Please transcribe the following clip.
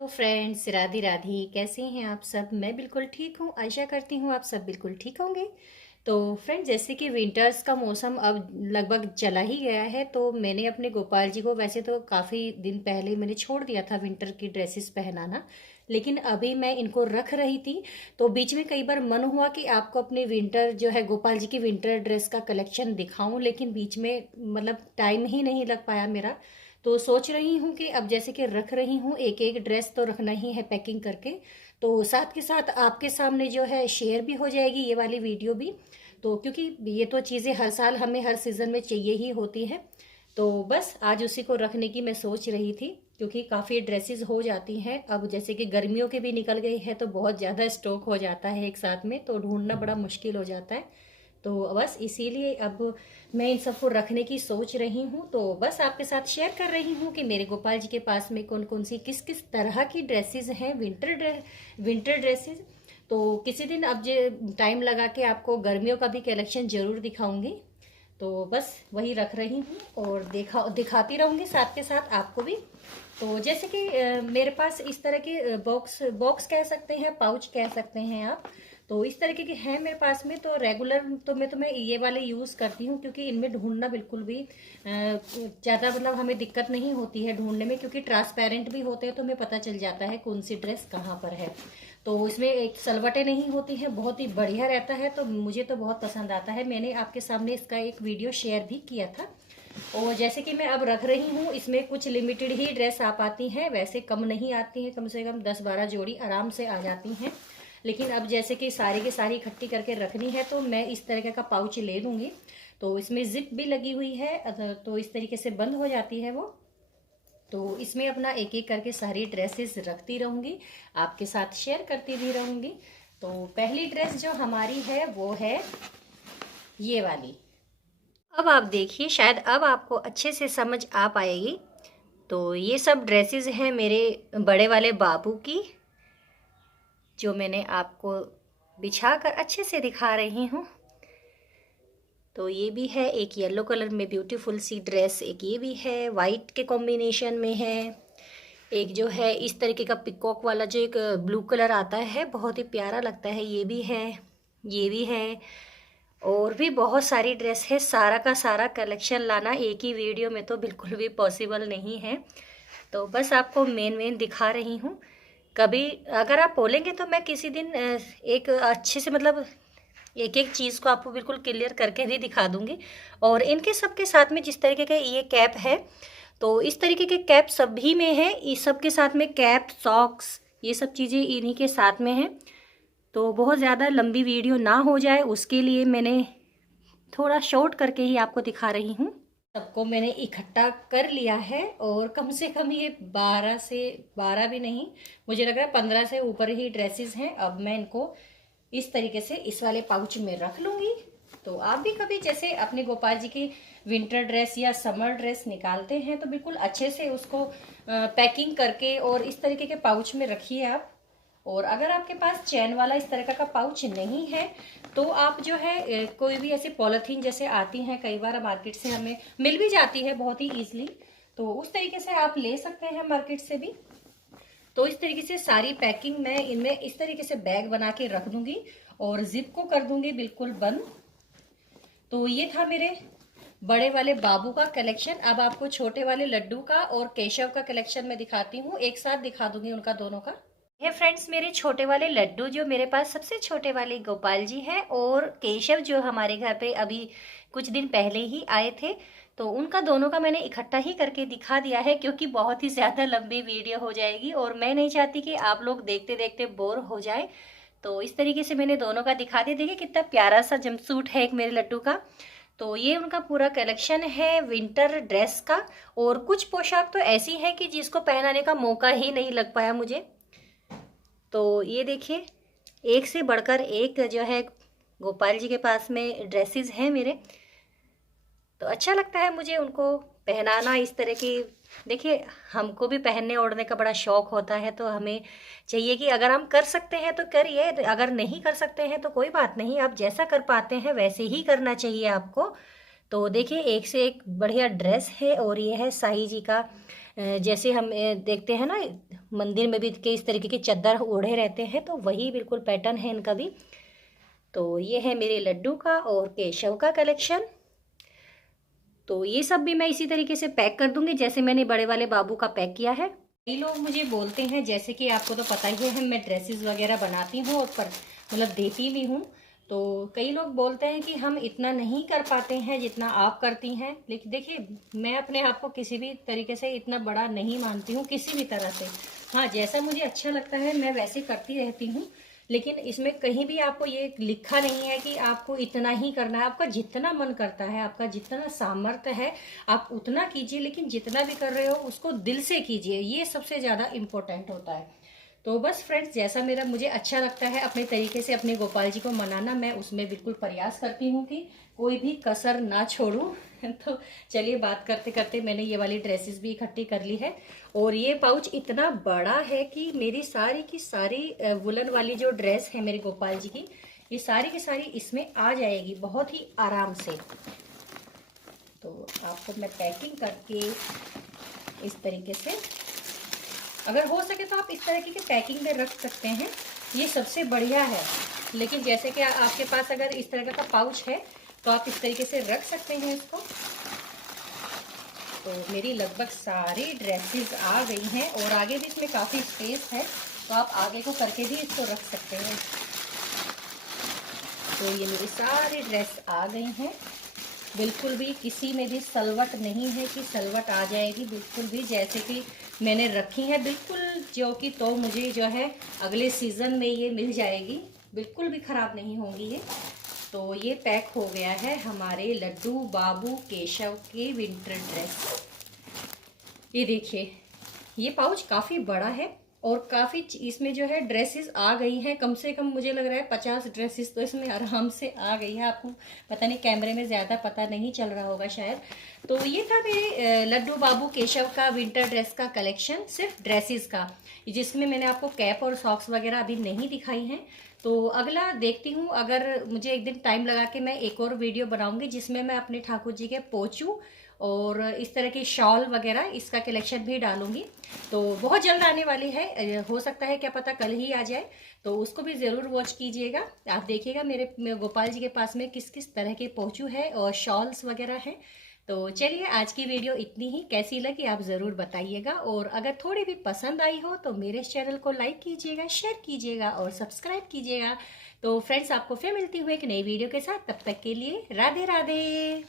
तो फ्रेंड्स, राधे राधे। कैसे हैं आप सब? मैं बिल्कुल ठीक हूँ। आशा करती हूँ आप सब बिल्कुल ठीक होंगे। तो फ्रेंड्स, जैसे कि विंटर्स का मौसम अब लगभग चला ही गया है, तो मैंने अपने गोपाल जी को वैसे तो काफ़ी दिन पहले मैंने छोड़ दिया था विंटर की ड्रेसेस पहनाना। लेकिन अभी मैं इनको रख रही थी, तो बीच में कई बार मन हुआ कि आपको अपने विंटर जो है गोपाल जी की विंटर ड्रेस का कलेक्शन दिखाऊं, लेकिन बीच में मतलब टाइम ही नहीं लग पाया मेरा। तो सोच रही हूँ कि अब जैसे कि रख रही हूँ, एक एक ड्रेस तो रखना ही है पैकिंग करके। तो साथ के साथ आपके सामने जो है शेयर भी हो जाएगी ये वाली वीडियो भी। तो क्योंकि ये तो चीज़ें हर साल हमें हर सीज़न में चाहिए ही होती है। तो बस आज उसी को रखने की मैं सोच रही थी, क्योंकि काफ़ी ड्रेसेस हो जाती हैं अब, जैसे कि गर्मियों के भी निकल गई है तो बहुत ज़्यादा स्टॉक हो जाता है एक साथ में, तो ढूंढना बड़ा मुश्किल हो जाता है। तो बस इसीलिए अब मैं इन सबको रखने की सोच रही हूँ। तो बस आपके साथ शेयर कर रही हूँ कि मेरे गोपाल जी के पास में कौन कौन सी किस किस तरह की ड्रेसेस हैं, विंटर ड्रेसेस। तो किसी दिन अब जो टाइम लगा के आपको गर्मियों का भी कलेक्शन जरूर दिखाऊंगी। तो बस वही रख रही हूँ और दिखाती रहूंगी साथ के साथ आपको भी। तो जैसे कि मेरे पास इस तरह के बॉक्स बॉक्स कह सकते हैं, पाउच कह सकते हैं आप। तो इस तरीके के हैं मेरे पास में। तो रेगुलर तो मैं ये वाले यूज़ करती हूँ, क्योंकि इनमें ढूंढना बिल्कुल भी ज़्यादा मतलब हमें दिक्कत नहीं होती है ढूंढने में, क्योंकि ट्रांसपेरेंट भी होते हैं तो हमें पता चल जाता है कौन सी ड्रेस कहाँ पर है। तो इसमें एक सलवटें नहीं होती हैं, बहुत ही बढ़िया रहता है। तो मुझे तो बहुत पसंद आता है। मैंने आपके सामने इसका एक वीडियो शेयर भी किया था। और जैसे कि मैं अब रख रही हूँ, इसमें कुछ लिमिटेड ही ड्रेस आ पाती हैं, वैसे कम नहीं आती हैं, कम से कम 10-12 जोड़ी आराम से आ जाती हैं। लेकिन अब जैसे कि सारी की सारी इकट्ठी करके रखनी है, तो मैं इस तरीके का पाउच ले लूँगी। तो इसमें जिप भी लगी हुई है, तो इस तरीके से बंद हो जाती है वो। तो इसमें अपना एक एक करके सारी ड्रेसेस रखती रहूँगी, आपके साथ शेयर करती भी रहूँगी। तो पहली ड्रेस जो हमारी है वो है ये वाली। अब आप देखिए, शायद अब आपको अच्छे से समझ आ पाएगी। तो ये सब ड्रेसेस हैं मेरे बड़े वाले बाबू की, जो मैंने आपको बिछाकर अच्छे से दिखा रही हूँ। तो ये भी है एक येलो कलर में ब्यूटीफुल सी ड्रेस, एक ये भी है वाइट के कॉम्बिनेशन में है। एक जो है इस तरीके का पिकॉक वाला, जो एक ब्लू कलर आता है, बहुत ही प्यारा लगता है, ये भी है, ये भी है। और भी बहुत सारी ड्रेस है। सारा का सारा कलेक्शन लाना एक ही वीडियो में तो बिल्कुल भी पॉसिबल नहीं है। तो बस आपको मेन मेन दिखा रही हूँ। कभी अगर आप बोलेंगे तो मैं किसी दिन एक अच्छे से मतलब एक एक चीज़ को आपको बिल्कुल क्लियर करके भी दिखा दूंगी। और इनके सबके साथ में जिस तरीके का ये कैप है, तो इस तरीके के कैप सभी में है। इस सब के साथ में कैप, सॉक्स, ये सब चीज़ें इन्हीं के साथ में है। तो बहुत ज़्यादा लंबी वीडियो ना हो जाए, उसके लिए मैंने थोड़ा शॉर्ट करके ही आपको दिखा रही हूँ। सबको मैंने इकट्ठा कर लिया है, और कम से कम ये 12 भी नहीं, मुझे लग रहा है 15 से ऊपर ही ड्रेसेस हैं। अब मैं इनको इस तरीके से इस वाले पाउच में रख लूँगी। तो आप भी कभी जैसे अपने गोपाल जी की विंटर ड्रेस या समर ड्रेस निकालते हैं, तो बिल्कुल अच्छे से उसको पैकिंग करके और इस तरीके के पाउच में रखिए आप। और अगर आपके पास चैन वाला इस तरह का पाउच नहीं है, तो आप जो है कोई भी ऐसी पॉलिथीन जैसे आती हैं, कई बार मार्केट से हमें मिल भी जाती है बहुत ही ईजिली, तो उस तरीके से आप ले सकते हैं मार्केट से भी। तो इस तरीके से सारी पैकिंग मैं इनमें इस तरीके से बैग बना के रख दूंगी, और जिप को कर दूंगी बिल्कुल बंद। तो ये था मेरे बड़े वाले बाबू का कलेक्शन। अब आपको छोटे वाले लड्डू का और केशव का कलेक्शन मैं दिखाती हूँ, एक साथ दिखा दूंगी उनका दोनों का। ये फ्रेंड्स मेरे छोटे वाले लड्डू, जो मेरे पास सबसे छोटे वाले गोपाल जी हैं, और केशव जो हमारे घर पे अभी कुछ दिन पहले ही आए थे। तो उनका दोनों का मैंने इकट्ठा ही करके दिखा दिया है, क्योंकि बहुत ही ज़्यादा लंबी वीडियो हो जाएगी और मैं नहीं चाहती कि आप लोग देखते देखते बोर हो जाए। तो इस तरीके से मैंने दोनों का दिखा दिया। देखिए कितना प्यारा सा जंपसूट है एक मेरे लड्डू का। तो ये उनका पूरा कलेक्शन है विंटर ड्रेस का। और कुछ पोशाक तो ऐसी है कि जिसको पहनाने का मौका ही नहीं लग पाया मुझे। तो ये देखिए, एक से बढ़कर एक जो है गोपाल जी के पास में ड्रेसेस हैं मेरे। तो अच्छा लगता है मुझे उनको पहनाना इस तरह की। देखिए, हमको भी पहनने ओढ़ने का बड़ा शौक होता है, तो हमें चाहिए कि अगर हम कर सकते हैं तो करिए, अगर नहीं कर सकते हैं तो कोई बात नहीं, आप जैसा कर पाते हैं वैसे ही करना चाहिए आपको। तो देखिए, एक से एक बढ़िया ड्रेस है। और ये है साई जी का जैसे हम देखते हैं ना मंदिर में भी कि इस तरीके के चादर ओढ़े रहते हैं, तो वही बिल्कुल पैटर्न है इनका भी। तो ये है मेरे लड्डू का और केशव का कलेक्शन। तो ये सब भी मैं इसी तरीके से पैक कर दूंगी जैसे मैंने बड़े वाले बाबू का पैक किया है। कई लोग मुझे बोलते हैं, जैसे कि आपको तो पता ही है मैं ड्रेसेस वगैरह बनाती हूँ और पर मतलब देती भी हूँ। तो कई लोग बोलते हैं कि हम इतना नहीं कर पाते हैं जितना आप करती हैं, लेकिन देखिए मैं अपने आप को किसी भी तरीके से इतना बड़ा नहीं मानती हूँ किसी भी तरह से। हाँ, जैसा मुझे अच्छा लगता है मैं वैसे करती रहती हूँ, लेकिन इसमें कहीं भी आपको ये लिखा नहीं है कि आपको इतना ही करना है। आपका जितना मन करता है, आपका जितना सामर्थ्य है, आप उतना कीजिए, लेकिन जितना भी कर रहे हो उसको दिल से कीजिए, ये सबसे ज़्यादा इम्पोर्टेंट होता है। तो बस फ्रेंड्स, जैसा मेरा मुझे अच्छा लगता है अपने तरीके से अपने गोपाल जी को मनाना, मैं उसमें बिल्कुल प्रयास करती हूँ कि कोई भी कसर ना छोड़ूं। तो चलिए, बात करते करते मैंने ये वाली ड्रेसेस भी इकट्ठी कर ली है। और ये पाउच इतना बड़ा है कि मेरी सारी की सारी वुलन वाली जो ड्रेस है मेरे गोपाल जी की, ये सारी की सारी इसमें आ जाएगी बहुत ही आराम से। तो आपको मैं पैकिंग करके इस तरीके से, अगर हो सके तो आप इस तरीके के पैकिंग में रख सकते हैं, ये सबसे बढ़िया है। लेकिन जैसे कि आपके पास अगर इस तरह का पाउच है तो आप इस तरीके से रख सकते हैं इसको। तो मेरी लगभग सारी ड्रेसेस आ गई हैं और आगे भी इसमें काफ़ी स्पेस है, तो आप आगे को करके भी इसको रख सकते हैं। तो ये मेरी सारी ड्रेस आ गई हैं, बिल्कुल भी किसी में भी सलवट नहीं है कि सलवट आ जाएगी, बिल्कुल भी जैसे कि मैंने रखी है बिल्कुल जो कि, तो मुझे जो है अगले सीज़न में ये मिल जाएगी, बिल्कुल भी ख़राब नहीं होंगी ये। तो ये पैक हो गया है हमारे लड्डू बाबू केशव के विंटर ड्रेस। ये देखिए, ये पाउच काफ़ी बड़ा है और काफ़ी इसमें जो है ड्रेसेस आ गई हैं, कम से कम मुझे लग रहा है 50 ड्रेसेस तो इसमें आराम से आ गई है। आपको पता नहीं, कैमरे में ज़्यादा पता नहीं चल रहा होगा शायद। तो ये था मेरे लड्डू बाबू केशव का विंटर ड्रेस का कलेक्शन, सिर्फ ड्रेसेस का, जिसमें मैंने आपको कैप और सॉक्स वगैरह अभी नहीं दिखाई हैं। तो अगला देखती हूँ, अगर मुझे एक दिन टाइम लगा के मैं एक और वीडियो बनाऊंगी जिसमें मैं अपने ठाकुर जी के पोचू और इस तरह की शॉल वगैरह इसका कलेक्शन भी डालूंगी। तो बहुत जल्द आने वाली है, हो सकता है क्या पता कल ही आ जाए, तो उसको भी ज़रूर वॉच कीजिएगा। आप देखिएगा मेरे गोपाल जी के पास में किस किस तरह के पोचू है और शॉल्स वगैरह हैं। तो चलिए, आज की वीडियो इतनी ही, कैसी लगी आप ज़रूर बताइएगा, और अगर थोड़ी भी पसंद आई हो तो मेरे चैनल को लाइक कीजिएगा, शेयर कीजिएगा और सब्सक्राइब कीजिएगा। तो फ्रेंड्स, आपको फिर मिलती हूँ एक नई वीडियो के साथ, तब तक के लिए राधे राधे।